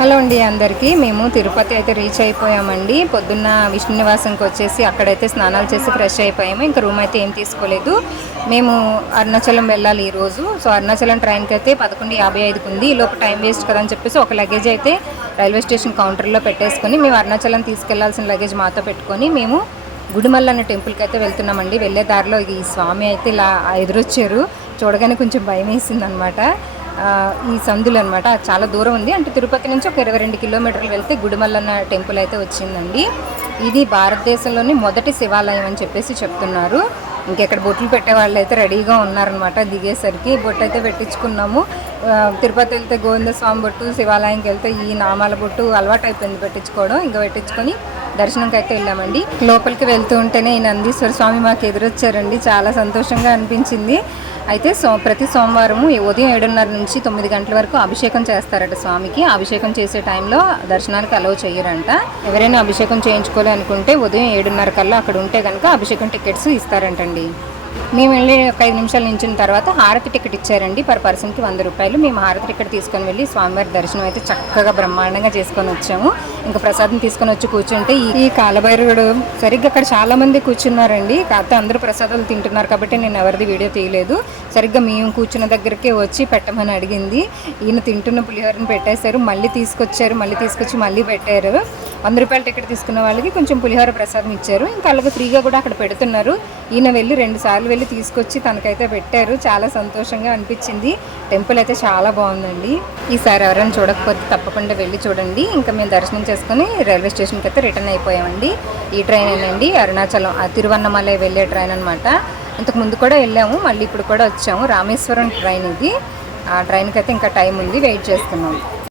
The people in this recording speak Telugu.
హలో అండి అందరికీ. మేము తిరుపతి అయితే రీచ్ అయిపోయామండి. పొద్దున్న విష్ణు నివాసంకి వచ్చేసి అక్కడైతే స్నానాలు చేసి ఫ్రెష్ అయిపోయాము. ఇంకా రూమ్ అయితే ఏం తీసుకోలేదు. మేము అరుణాచలం వెళ్ళాలి ఈరోజు. సో అరుణాచలం ట్రైన్కి అయితే 11:55 ఉంది. ఈ లోపు టైం వేస్ట్ కదా అని చెప్పేసి ఒక లగేజ్ అయితే రైల్వే స్టేషన్ కౌంటర్లో పెట్టేసుకొని మేము అరుణాచలం తీసుకెళ్లాల్సిన లగేజ్ మాతో పెట్టుకొని మేము గుడిమల్ల అనే టెంపుల్కి అయితే వెళ్తున్నామండి. వెళ్ళే దారిలో ఈ స్వామి అయితే ఇలా ఎదురొచ్చారు. చూడగానే కొంచెం భయం వేసింది అనమాట. ఈ సందులు అనమాట, చాలా దూరం ఉంది. అంటే తిరుపతి నుంచి ఒక 22 కిలోమీటర్లు వెళ్తే గుడిమల్లన్న టెంపుల్ అయితే వచ్చిందండి. ఇది భారతదేశంలోని మొదటి శివాలయం అని చెప్పేసి చెప్తున్నారు. ఇంకెక్కడ బొట్లు పెట్టే వాళ్ళు అయితే రెడీగా ఉన్నారనమాట. దిగేసరికి బొట్టు అయితే పెట్టించుకున్నాము. తిరుపతి వెళ్తే గోవింద స్వామి బొట్టు, శివాలయంకి వెళ్తే ఈ నామాల బొట్టు అలవాటు అయిపోయింది పెట్టించుకోవడం. ఇంకా పెట్టించుకొని దర్శనంకి అయితే వెళ్ళామండి. లోపలికి వెళ్తూ ఉంటేనే ఈ నందీశ్వర స్వామి మాకు ఎదురొచ్చారండి. చాలా సంతోషంగా అనిపించింది. అయితే ప్రతి సోమవారము ఉదయం 7:30 నుంచి 9 గంటల వరకు అభిషేకం చేస్తారట స్వామికి. అభిషేకం చేసే టైంలో దర్శనానికి అలౌ చేయరంట. ఎవరైనా అభిషేకం చేయించుకోవాలి అనుకుంటే ఉదయం 7:30 కల్లా అక్కడ ఉంటే కనుక అభిషేకం టికెట్స్ ఇస్తారంటండి. మేము వెళ్ళి ఒక 5 నిమిషాలు నించిన తర్వాత హారతి టికెట్ ఇచ్చారండి. పర్ పర్సన్కి 100 రూపాయలు. మేము హారతి టికెట్ తీసుకొని వెళ్ళి స్వామివారి దర్శనం అయితే చక్కగా బ్రహ్మాండంగా చేసుకొని వచ్చాము. ఇంకా ప్రసాదం తీసుకొని వచ్చి కూర్చుంటే ఈ కాలభైరవుడు సరిగ్గా అక్కడ చాలా మంది కూర్చున్నారండి. కాకపోతే అందరూ ప్రసాదాలు తింటున్నారు కాబట్టి నేను ఎవరిది వీడియో తీయలేదు. సరిగ్గా మేము కూర్చున్న దగ్గరికే వచ్చి పెట్టమని అడిగింది. ఈయన తింటున్న పులిహోరని పెట్టేశారు. మళ్ళీ తీసుకొచ్చారు. మళ్ళీ తీసుకొచ్చి మళ్ళీ పెట్టారు. 100 రూపాయల టికెట్ తీసుకున్న వాళ్ళకి కొంచెం పులిహోర ప్రసాదం ఇచ్చారు. ఇంకా అలాగే ఫ్రీగా కూడా అక్కడ పెడుతున్నారు. ఈయన వెళ్ళి 2 సార్లు వెళ్ళి తీసుకొచ్చి తనకైతే పెట్టారు. చాలా సంతోషంగా అనిపించింది. టెంపుల్ అయితే చాలా బాగుందండి. ఈసారి ఎవరైనా చూడకపోతే తప్పకుండా వెళ్ళి చూడండి. ఇంకా మేము దర్శనం చేసుకుని రైల్వే స్టేషన్కి అయితే రిటర్న్ అయిపోయామండి. ఈ ట్రైన్ ఏనండి అరుణాచలం తిరువన్నమలై వెళ్ళే ట్రైన్ అనమాట. ఇంతకు ముందు కూడా వెళ్ళాము, మళ్ళీ ఇప్పుడు కూడా వచ్చాము. రామేశ్వరం ట్రైన్ ఇది. ఆ ట్రైన్కి అయితే ఇంకా టైం ఉంది, వెయిట్ చేస్తున్నాము.